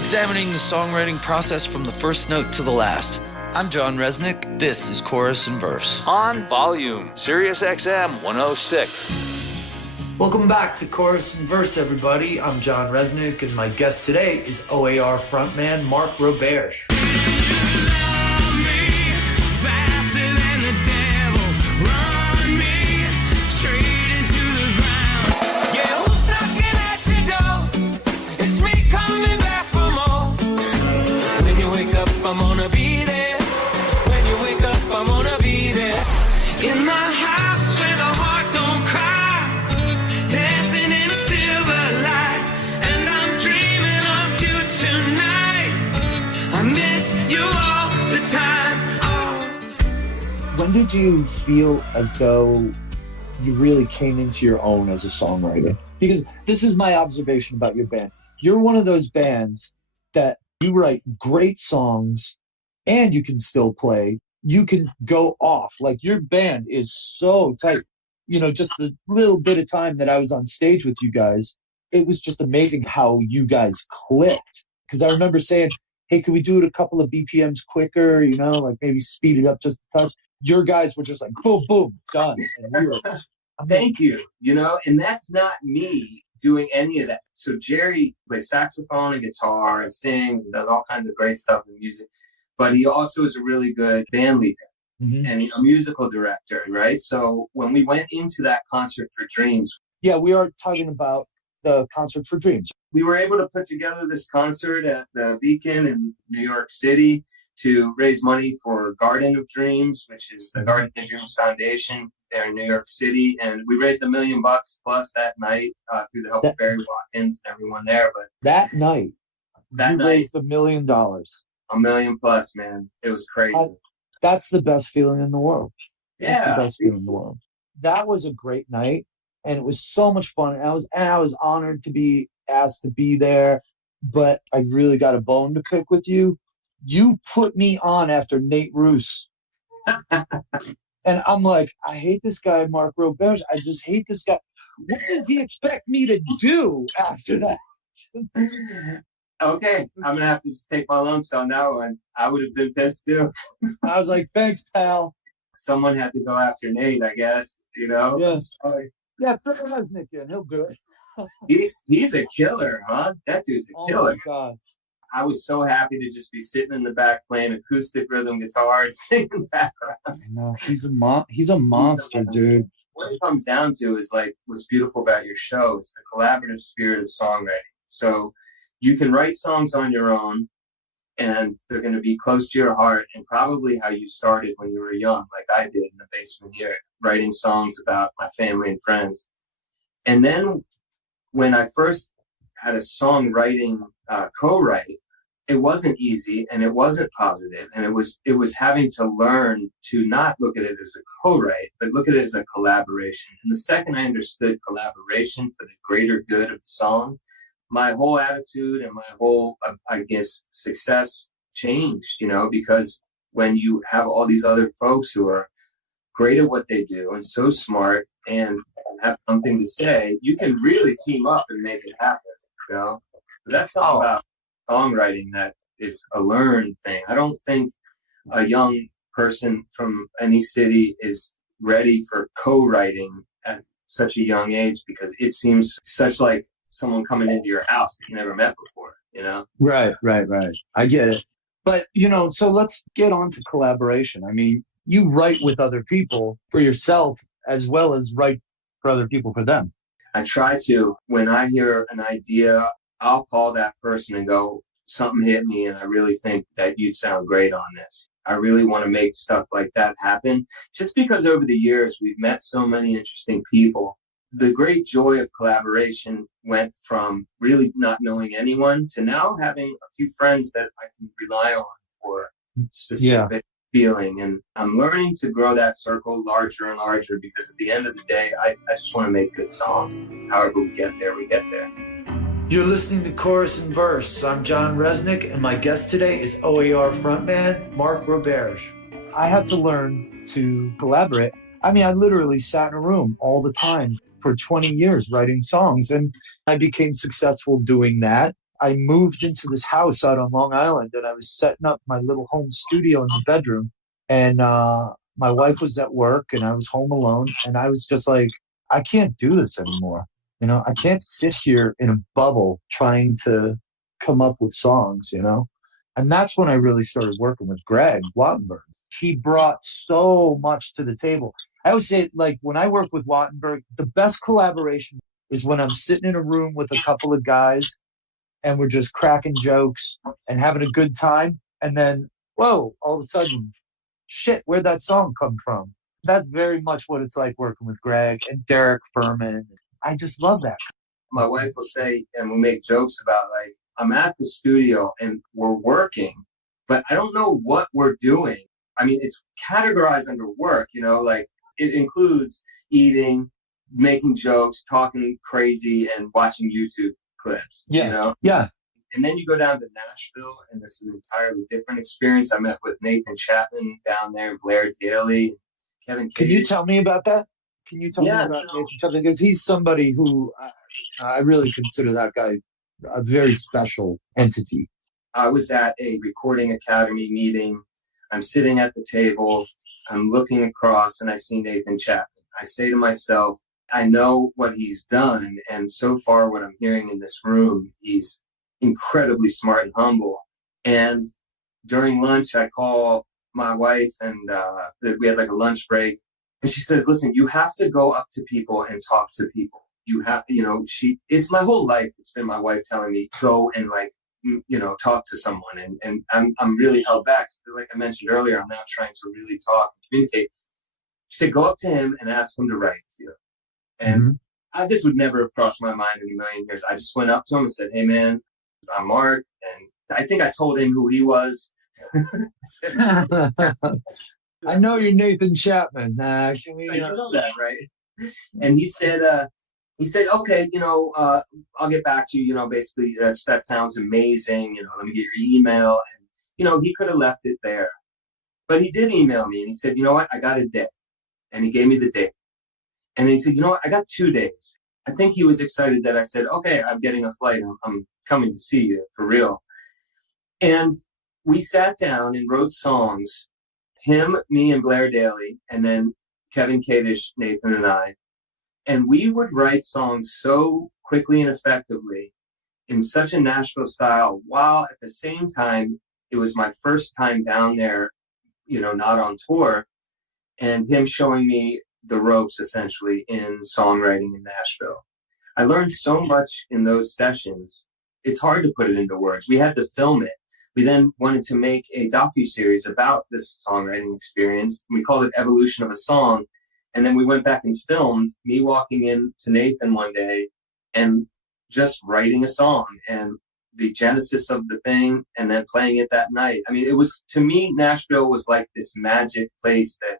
examining the songwriting process from the first note to the last. I'm John Rzeznik. This is Chorus and Verse. On Volume, Sirius XM 106. Welcome back to Chorus and Verse, everybody. I'm John Rzeznik, and my guest today is O.A.R. frontman Marc Roberge. I'm gonna be there. When you wake up, I'm gonna be there. In the house where the heart don't cry, dancing in silver light, and I'm dreaming of you tonight. I miss you all the time. Oh. When did you feel as though you really came into your own as a songwriter? Because this is my observation about your band. You're one of those bands that you write great songs and you can still play. You can go off. Like, your band is so tight. You know, just the little bit of time that I was on stage with you guys, it was just amazing how you guys clicked. Because I remember saying, hey, can we do it a couple of BPMs quicker? You know, like maybe speed it up just a touch. Your guys were just like, boom, boom, done. And we were, thank you. You know, and that's not me doing any of that. So Jerry plays saxophone and guitar and sings and does all kinds of great stuff in music. But he also is a really good band leader and a musical director, right? So when we went into that Concert for Dreams. Yeah, we are talking about the Concert for Dreams. We were able to put together this concert at the Beacon in New York City to raise money for Garden of Dreams, which is the Garden of Dreams Foundation there in New York City. And we raised $1 million plus that night through the help of Barry Watkins and everyone there. But that night, raised $1 million. $1 million plus, man. It was crazy. That's the best feeling in the world. That's the best feeling in the world. That was a great night, and it was so much fun. And I was honored to be asked to be there, but I really got a bone to pick with you. You put me on after Nate Roos. And I'm like, I hate this guy, Marc Roberge. I just hate this guy. What does he expect me to do after that? Okay, I'm going to have to just take my lumps on that one. I would have been pissed too. I was like, thanks, pal. Someone had to go after Nate, I guess, you know? Yes. Yeah, throw Rzeznik in. He'll do it. He's a killer, huh? That dude's a killer. Oh, my God. I was so happy to just be sitting in the back playing acoustic rhythm guitar and singing backgrounds. No, he's a monster, dude. What it comes down to is, like, what's beautiful about your show is the collaborative spirit of songwriting. So you can write songs on your own, and they're going to be close to your heart, and probably how you started when you were young, like I did in the basement here, writing songs about my family and friends. And then when I first had a songwriting co-write, it wasn't easy and it wasn't positive, and it was having to learn to not look at it as a co-write, but look at it as a collaboration. And the second I understood collaboration for the greater good of the song, my whole attitude and my whole, I guess, success changed, you know, because when you have all these other folks who are great at what they do and so smart and have something to say, you can really team up and make it happen, you know? So that's something about songwriting that is a learned thing. I don't think a young person from any city is ready for co-writing at such a young age, because it seems such like someone coming into your house that you never met before, you know? Right. I get it. But, you know, so let's get on to collaboration. I mean, you write with other people for yourself as well as write for other people for them. I try to. When I hear an idea, I'll call that person and go, something hit me and I really think that you'd sound great on this. I really want to make stuff like that happen. Just because over the years we've met so many interesting people. The great joy of collaboration went from really not knowing anyone to now having a few friends that I can rely on for specific feeling. And I'm learning to grow that circle larger and larger, because at the end of the day, I just want to make good songs. However we get there, we get there. You're listening to Chorus and Verse. I'm John Rzeznik, and my guest today is O.A.R. frontman Marc Roberge. I had to learn to collaborate. I mean, I literally sat in a room all the time for 20 years writing songs, and I became successful doing that. I moved into this house out on Long Island, and I was setting up my little home studio in the bedroom. And my wife was at work, and I was home alone. And I was just like, I can't do this anymore. I can't sit here in a bubble trying to come up with songs, And that's when I really started working with Greg Wattenberg. He brought so much to the table. I always say, like, when I work with Wattenberg, the best collaboration is when I'm sitting in a room with a couple of guys and we're just cracking jokes and having a good time. And then, whoa, all of a sudden, shit, where'd that song come from? That's very much what it's like working with Greg and Derek Furman. I just love that. My wife will say, and we make jokes about, like, I'm at the studio and we're working, but I don't know what we're doing. I mean, it's categorized under work, like it includes eating, making jokes, talking crazy, and watching YouTube clips. Yeah. And then you go down to Nashville, and this is an entirely different experience. I met with Nathan Chapman down there, Blair Daly, Kevin Cage. Can you tell me about that? Can you tell me about Nathan Chapman? Because he's somebody who I really consider that guy a very special entity. I was at a Recording Academy meeting. I'm sitting at the table. I'm looking across, and I see Nathan Chapman. I say to myself, I know what he's done, and so far what I'm hearing in this room, he's incredibly smart and humble. And during lunch, I call my wife, and we had like a lunch break, and she says, listen, you have to go up to people and talk to people. You have, it's my whole life. It's been my wife telling me, go and talk to someone. And I'm really held back. So like I mentioned earlier, I'm now trying to really talk and communicate. She said, go up to him and ask him to write with you. And this would never have crossed my mind in a million years. I just went up to him and said, hey, man, I'm Mark. And I think I told him who he was. I know you're Nathan Chapman. Can we? You know that, right? And he said, okay, I'll get back to you. Basically, that sounds amazing. Let me get your email. And he could have left it there, but he did email me, and he said, you know what, I got a date, and he gave me the date. And then he said, you know what, I got 2 days. I think he was excited that I said, okay, I'm getting a flight. I'm coming to see you for real. And we sat down and wrote songs, him, me, and Blair Daly, and then Kevin Kadish, Nathan, and I. And we would write songs so quickly and effectively in such a Nashville style, while at the same time, it was my first time down there, not on tour, and him showing me the ropes essentially in songwriting in Nashville. I learned so much in those sessions. It's hard to put it into words. We had to film it. We then wanted to make a docuseries about this songwriting experience. We called it Evolution of a Song. And then we went back and filmed me walking in to Nathan one day and just writing a song and the genesis of the thing, and then playing it that night. I mean, it was, to me, Nashville was like this magic place that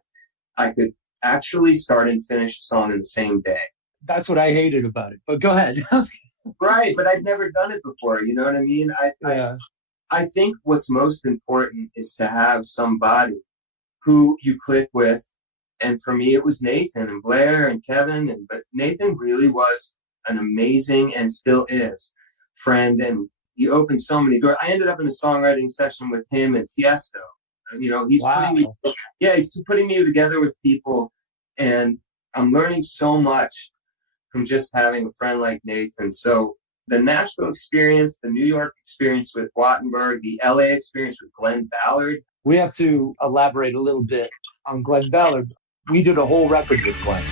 I could actually start and finish a song in the same day. That's what I hated about it, but go ahead. Right, but I'd never done it before, you know what I mean? I think what's most important is to have somebody who you click with. And for me, it was Nathan and Blair and Kevin. But Nathan really was an amazing, and still is, friend. And he opened so many doors. I ended up in a songwriting session with him and Tiesto. He's putting me together with people. And I'm learning so much from just having a friend like Nathan. So the Nashville experience, the New York experience with Wattenberg, the LA experience with Glenn Ballard. We have to elaborate a little bit on Glenn Ballard. We did a whole record with Glenn.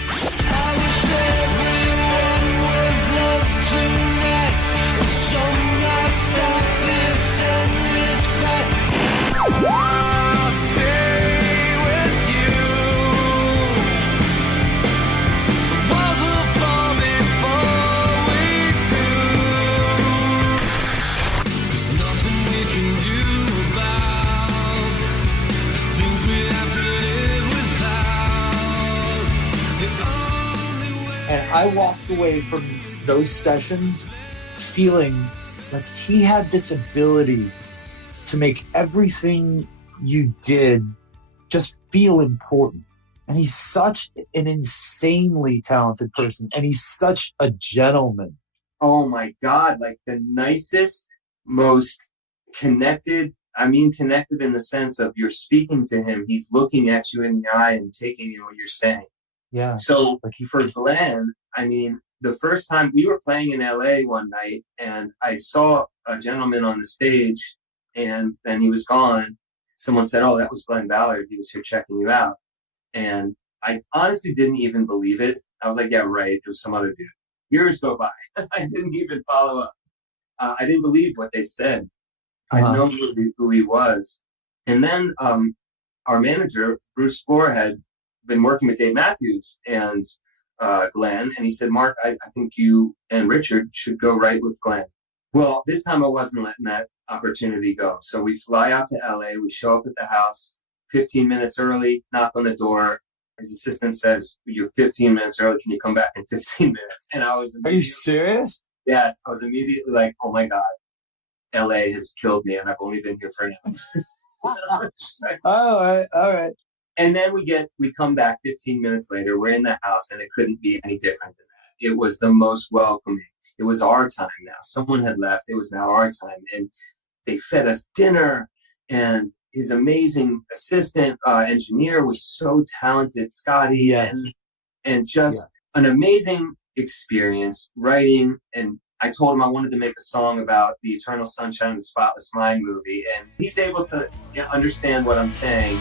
And I walked away from those sessions feeling like he had this ability to make everything you did just feel important. And he's such an insanely talented person. And he's such a gentleman. Oh my God, like the nicest most connected. I mean, connected in the sense of you're speaking to him. He's looking at you in the eye and taking in what you're saying. Yeah. So for Glenn, I mean, the first time we were playing in LA one night and I saw a gentleman on the stage and then he was gone. Someone said, "Oh, that was Glenn Ballard. He was here checking you out." And I honestly didn't even believe it. I was like, "Yeah, right. It was some other dude." Years go by. I didn't even follow up. I didn't believe what they said. I know who he was. And then our manager, Bruce Spohr, had been working with Dave Matthews and Glenn. And he said, "Mark, I think you and Richard should go right with Glenn." Well, this time I wasn't letting that opportunity go. So we fly out to LA. We show up at the house 15 minutes early, knock on the door. His assistant says, "You're 15 minutes early. Can you come back in 15 minutes?" And I was Are you serious? Yes. I was immediately like, "Oh my God, LA has killed me and I've only been here for an hour." All right. And then we come back 15 minutes later. We're in the house and it couldn't be any different than that. It was the most welcoming. It was our time now. Someone had left. It was now our time. And they fed us dinner, and his amazing assistant engineer was so talented, Scotty, Yes. and just an amazing experience writing. And I told him I wanted to make a song about the Eternal Sunshine of the Spotless Mind movie, and he's able to understand what I'm saying.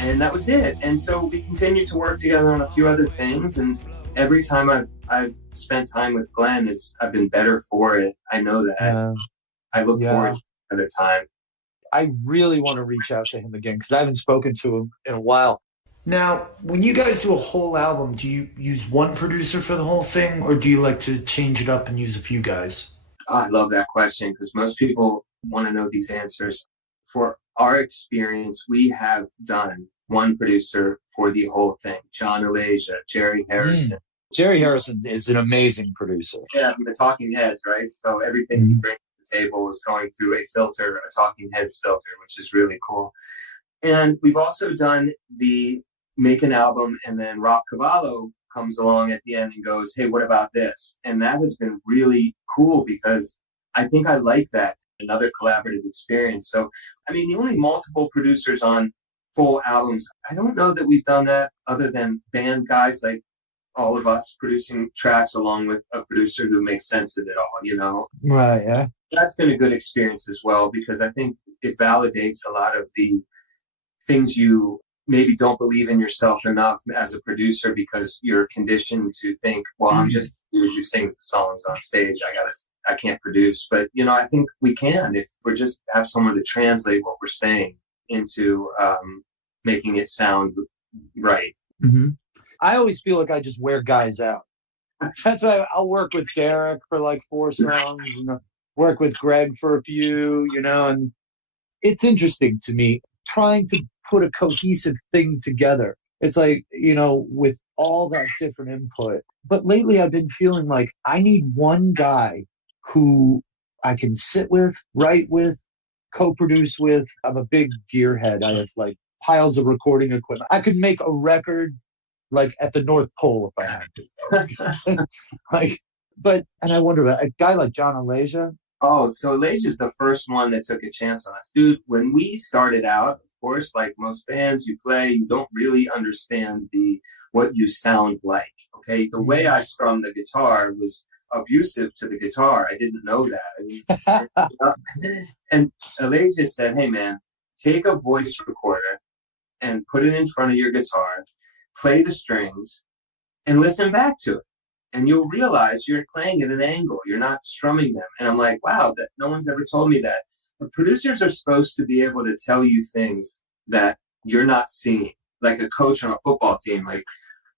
And that was it. And so we continued to work together on a few other things. And every time I've spent time with Glenn, I've been better for it. I know that. I look forward to another time. I really want to reach out to him again because I haven't spoken to him in a while. Now, when you guys do a whole album, do you use one producer for the whole thing, or do you like to change it up and use a few guys? Oh, I love that question because most people want to know these answers. For our experience, we have done one producer for the whole thing. John Alasia, Jerry Harrison. Jerry Harrison is an amazing producer. Yeah, the Talking Heads, right? So everything he brings to the table is going through a filter, a Talking Heads filter, which is really cool. And we've also done the make an album, and then Rob Cavallo comes along at the end and goes, "Hey, what about this?" And that has been really cool because I think I like that, another collaborative experience. So, I mean, the only multiple producers on full albums, I don't know that we've done that other than band guys like all of us producing tracks along with a producer who makes sense of it all, Right, yeah. That's been a good experience as well because I think it validates a lot of the things you maybe don't believe in yourself enough as a producer because you're conditioned to think, well, I'm just the dude who sings the songs on stage. I can't produce. But, I think we can if we just have someone to translate what we're saying into making it sound right. Mm-hmm. I always feel like I just wear guys out. That's why I'll work with Derek for like 4 songs and work with Greg for a few, and it's interesting to me trying to put a cohesive thing together. It's like, with all that different input. But lately I've been feeling like I need one guy who I can sit with, write with, co-produce with. I'm a big gearhead. I have like piles of recording equipment. I could make a record like at the North Pole if I had to. And I wonder about a guy like John Alasia. Oh, so Alasia's the first one that took a chance on us. Dude, when we started out, of course, like most bands, you don't really understand what you sound like. Okay. The way I strummed the guitar was abusive to the guitar. I didn't know that. And Alasia said, "Hey man, take a voice recorder and put it in front of your guitar, play the strings, and listen back to it. And you'll realize you're playing at an angle. You're not strumming them." And I'm like, wow, that no one's ever told me that. The producers are supposed to be able to tell you things that you're not seeing. Like a coach on a football team, like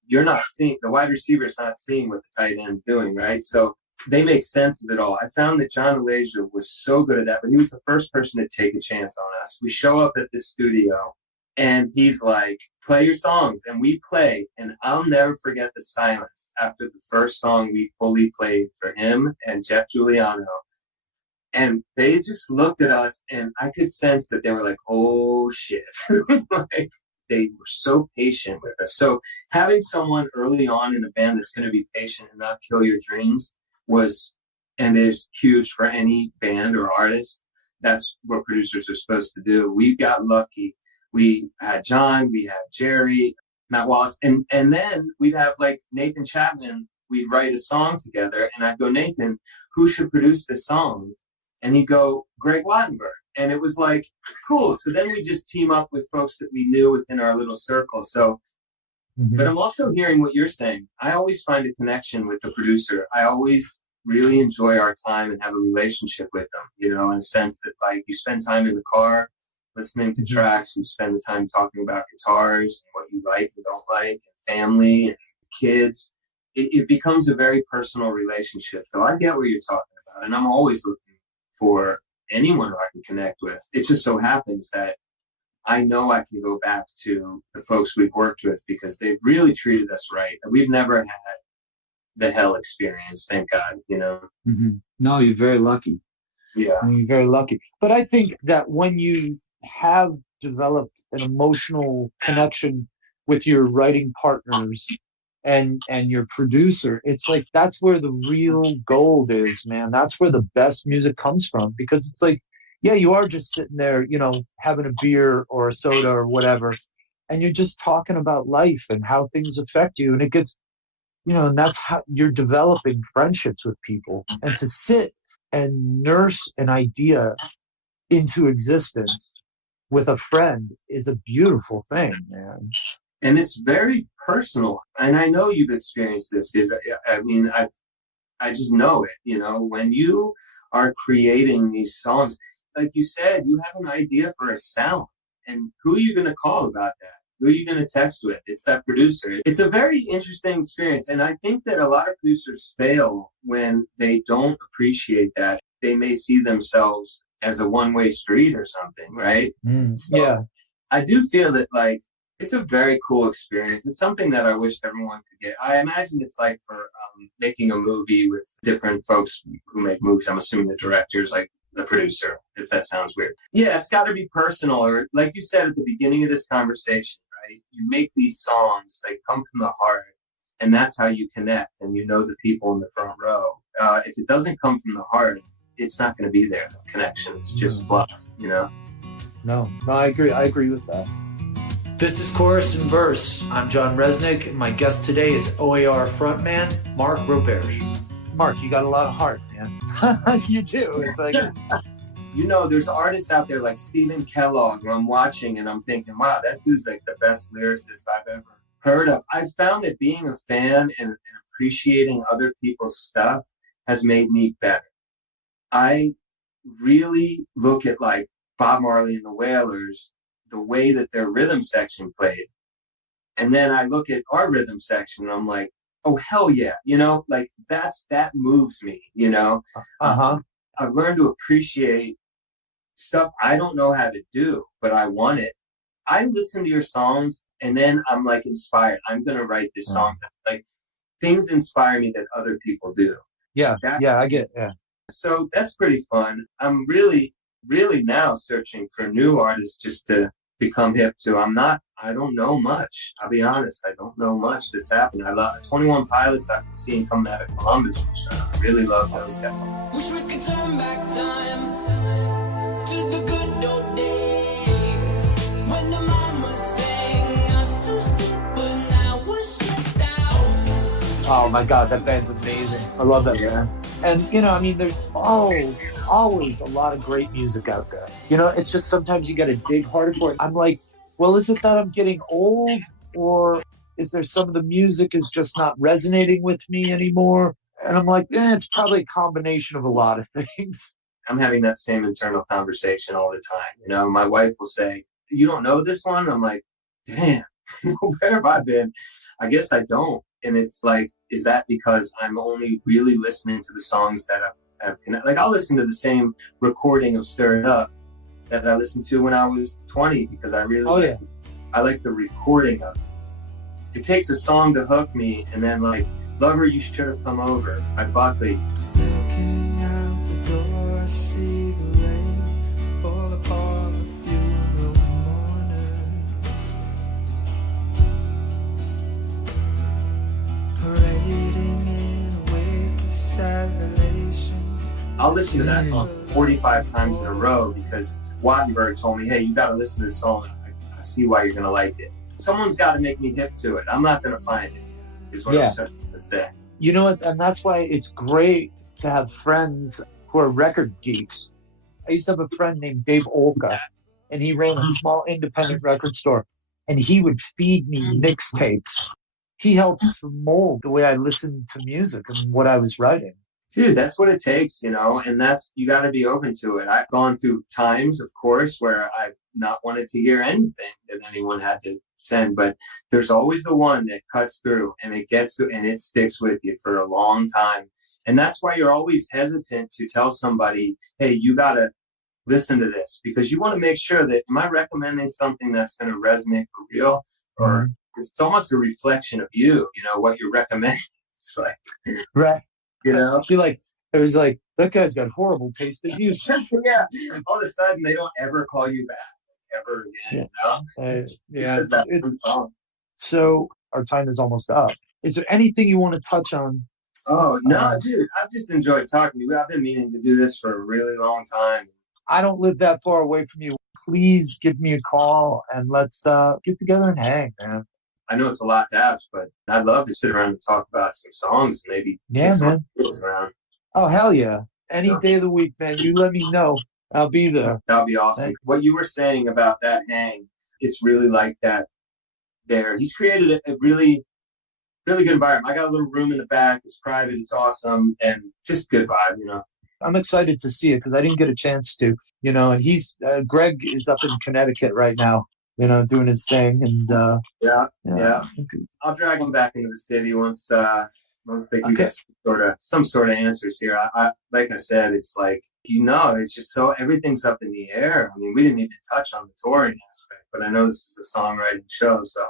you're not seeing, the wide receiver's not seeing what the tight end's doing, right? So they make sense of it all. I found that John Alasia was so good at that, but he was the first person to take a chance on us. We show up at the studio and he's like, play your songs. And we play, and I'll never forget the silence after the first song we fully played for him and Jeff Giuliano. And they just looked at us, and I could sense that they were like, oh shit. Like, they were so patient with us. So having someone early on in a band that's going to be patient and not kill your dreams was and is huge for any band or artist. That's what producers are supposed to do. We got lucky. We had John, we had Jerry, Matt Wallace, and then we'd have like Nathan Chapman. We'd write a song together, and I'd go, Nathan, who should produce this song? And he'd go, Greg Wattenberg. And it was like, cool. So then we just team up with folks that we knew within our little circle. So, but I'm also hearing what you're saying. I always find a connection with the producer. I always really enjoy our time and have a relationship with them, you know, in a sense that like you spend time in the car listening to tracks, you spend the time talking about guitars and what you like and don't like, and family and kids. It becomes a very personal relationship. So I get what you're talking about. And I'm always looking for anyone who I can connect with. It just so happens that I know I can go back to the folks we've worked with because they've really treated us right. We've never had the hell experience, thank God, you know. No, you're very lucky. Yeah. You're very lucky. But I think that when you have developed an emotional connection with your writing partners and your producer, it's like that's where the real gold is, man. That's where the best music comes from, because it's like, yeah, you are just sitting there, you know, having a beer or a soda or whatever, and you're just talking about life and how things affect you, and it gets, you know, and that's how you're developing friendships with people. And to sit and nurse an idea into existence with a friend is a beautiful thing, man. And it's very personal. And I know you've experienced this because I mean, I just know it, you know, when you are creating these songs, like you said, you have an idea for a sound, and who are you going to call about that? Who are you going to text with? It's that producer. It's a very interesting experience. And I think that a lot of producers fail when they don't appreciate that. They may see themselves as a one-way street or something, right? So Yeah. I do feel that, like, it's a very cool experience. It's something that I wish everyone could get. I imagine it's like for making a movie with different folks who make movies. I'm assuming the director's like the producer, if that sounds weird. Yeah, it's got to be personal. Or like you said at the beginning of this conversation, right? You make these songs, they come from the heart, and that's how you connect, and you know the people in the front row. If it doesn't come from the heart, it's not going to be there. The connection, it's just fluff, you know? No, I agree. I agree with that. This is Chorus and Verse. I'm John Rzeznik, and my guest today is O.A.R. frontman Marc Roberge. Mark, you got a lot of heart, man. You do. It's like, you know, there's artists out there like Stephen Kellogg who I'm watching and I'm thinking, wow, that dude's like the best lyricist I've ever heard of. I've found that being a fan and appreciating other people's stuff has made me better. I really look at like Bob Marley and the Wailers, the way that their rhythm section played. And then I look at our rhythm section and I'm like, oh, hell yeah. You know, like that moves me, you know? I've learned to appreciate stuff I don't know how to do, but I want it. I listen to your songs and then I'm like inspired. I'm going to write this song. Like things inspire me that other people do. Yeah. I get it. Yeah. So that's pretty fun. I'm really, really now searching for new artists just to become hip to. I don't know much. I'll be honest. I don't know much that's happened. I love 21 Pilots. I can see coming out of Columbus, which I really love those guys. Wish we could turn back time to the good old days when the mama sang us to sleep, but now we're stressed out. Oh my God, that band's amazing. I love that band. And, you know, I mean, there's always a lot of great music out there. You know, it's just sometimes you got to dig harder for it. I'm like, well, is it that I'm getting old, or is there some of the music is just not resonating with me anymore? And I'm like, it's probably a combination of a lot of things. I'm having that same internal conversation all the time. You know, my wife will say, you don't know this one? I'm like, damn, where have I been? I guess I don't. And it's like, is that because I'm only really listening to the songs that I've connected? Like, I'll listen to the same recording of Stir It Up that I listened to when I was 20 because I really liked it. I like the recording of it. It takes a song to hook me, and then like Lover, You Should Have Come Over by Buckley. Looking out the door, I see the rain fall upon the funeral mourners, parading in a wake of sad relations. I'll listen to that song 45 times in a row because Wattenberg told me, hey, you got to listen to this song. I see why you're going to like it. Someone's got to make me hip to it. I'm not going to find it, is what I'm trying to say. You know what? And that's why it's great to have friends who are record geeks. I used to have a friend named Dave Olka, and he ran a small independent record store, and he would feed me mixtapes. He helped mold the way I listened to music and what I was writing. Dude, that's what it takes, you know, and you got to be open to it. I've gone through times, of course, where I've not wanted to hear anything that anyone had to send, but there's always the one that cuts through and it sticks with you for a long time. And that's why you're always hesitant to tell somebody, hey, you got to listen to this, because you want to make sure that, am I recommending something that's going to resonate for real? Or because it's almost a reflection of you, what you're recommending. It's like, right. I feel like it was like, that guy's got horrible taste in music. Yeah. All of a sudden, they don't ever call you back ever again. So our time is almost up. Is there anything you want to touch on? Oh no, dude! I've just enjoyed talking to you. I've been meaning to do this for a really long time. I don't live that far away from you. Please give me a call and let's get together and hang, man. I know it's a lot to ask, but I'd love to sit around and talk about some songs, maybe. Yeah, man. Around. Oh, hell yeah. Any day of the week, man. You let me know. I'll be there. That'll be awesome. Thanks. What you were saying about that hang, it's really like that there. He's created a really, really good environment. I got a little room in the back. It's private. It's awesome. And just good vibe, I'm excited to see it because I didn't get a chance to, and he's, Greg is up in Connecticut right now. Doing his thing, and yeah. I'll drag him back into the city once we get some sort of answers here. I like I said, it's like it's just so everything's up in the air. I mean, we didn't even touch on the touring aspect, but I know this is a songwriting show, so.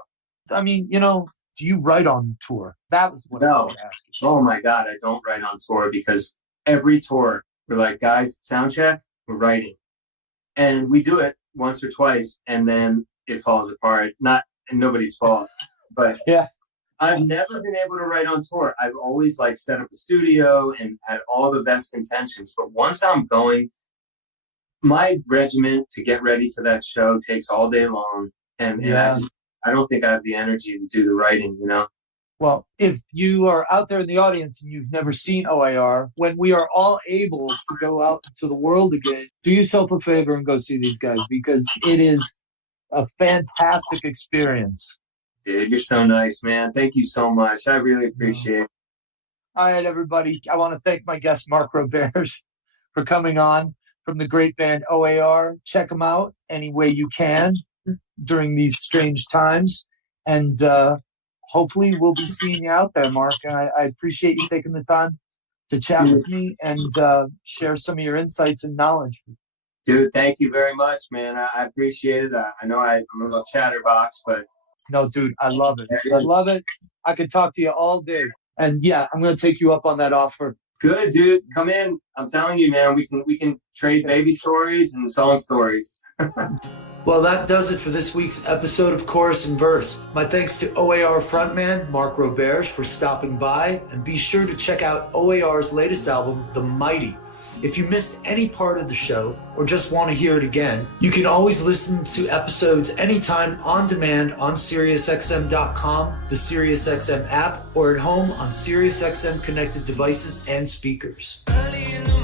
I mean, do you write on tour? That was what I was asking. Oh my God, I don't write on tour because every tour we're like, guys, sound check, we're writing, and we do it once or twice, and then it falls apart. Not and nobody's fault, but yeah, I've never been able to write on tour. I've always set up a studio and had all the best intentions. But once I'm going, my regiment to get ready for that show takes all day long, and I don't think I have the energy to do the writing. Well, if you are out there in the audience and you've never seen O.A.R, when we are all able to go out into the world again, do yourself a favor and go see these guys because it is a fantastic experience. Dude, you're so nice, man. Thank you so much. I really appreciate it. All right, everybody. I want to thank my guest, Marc Roberge, for coming on from the great band O.A.R. Check them out any way you can during these strange times. And hopefully we'll be seeing you out there, Marc. And I appreciate you taking the time to chat with me and share some of your insights and knowledge. Dude, thank you very much, man. I appreciate it. I know I'm a little chatterbox, but... No, dude, I love it. I love it. I could talk to you all day. And yeah, I'm going to take you up on that offer. Good, dude. Come in. I'm telling you, man, we can trade baby stories and song stories. Well, that does it for this week's episode of Chorus and Verse. My thanks to O.A.R. frontman Marc Roberge for stopping by, and be sure to check out O.A.R.'s latest album, The Mighty. If you missed any part of the show or just want to hear it again, you can always listen to episodes anytime on demand on SiriusXM.com, the SiriusXM app, or at home on SiriusXM connected devices and speakers. Early in the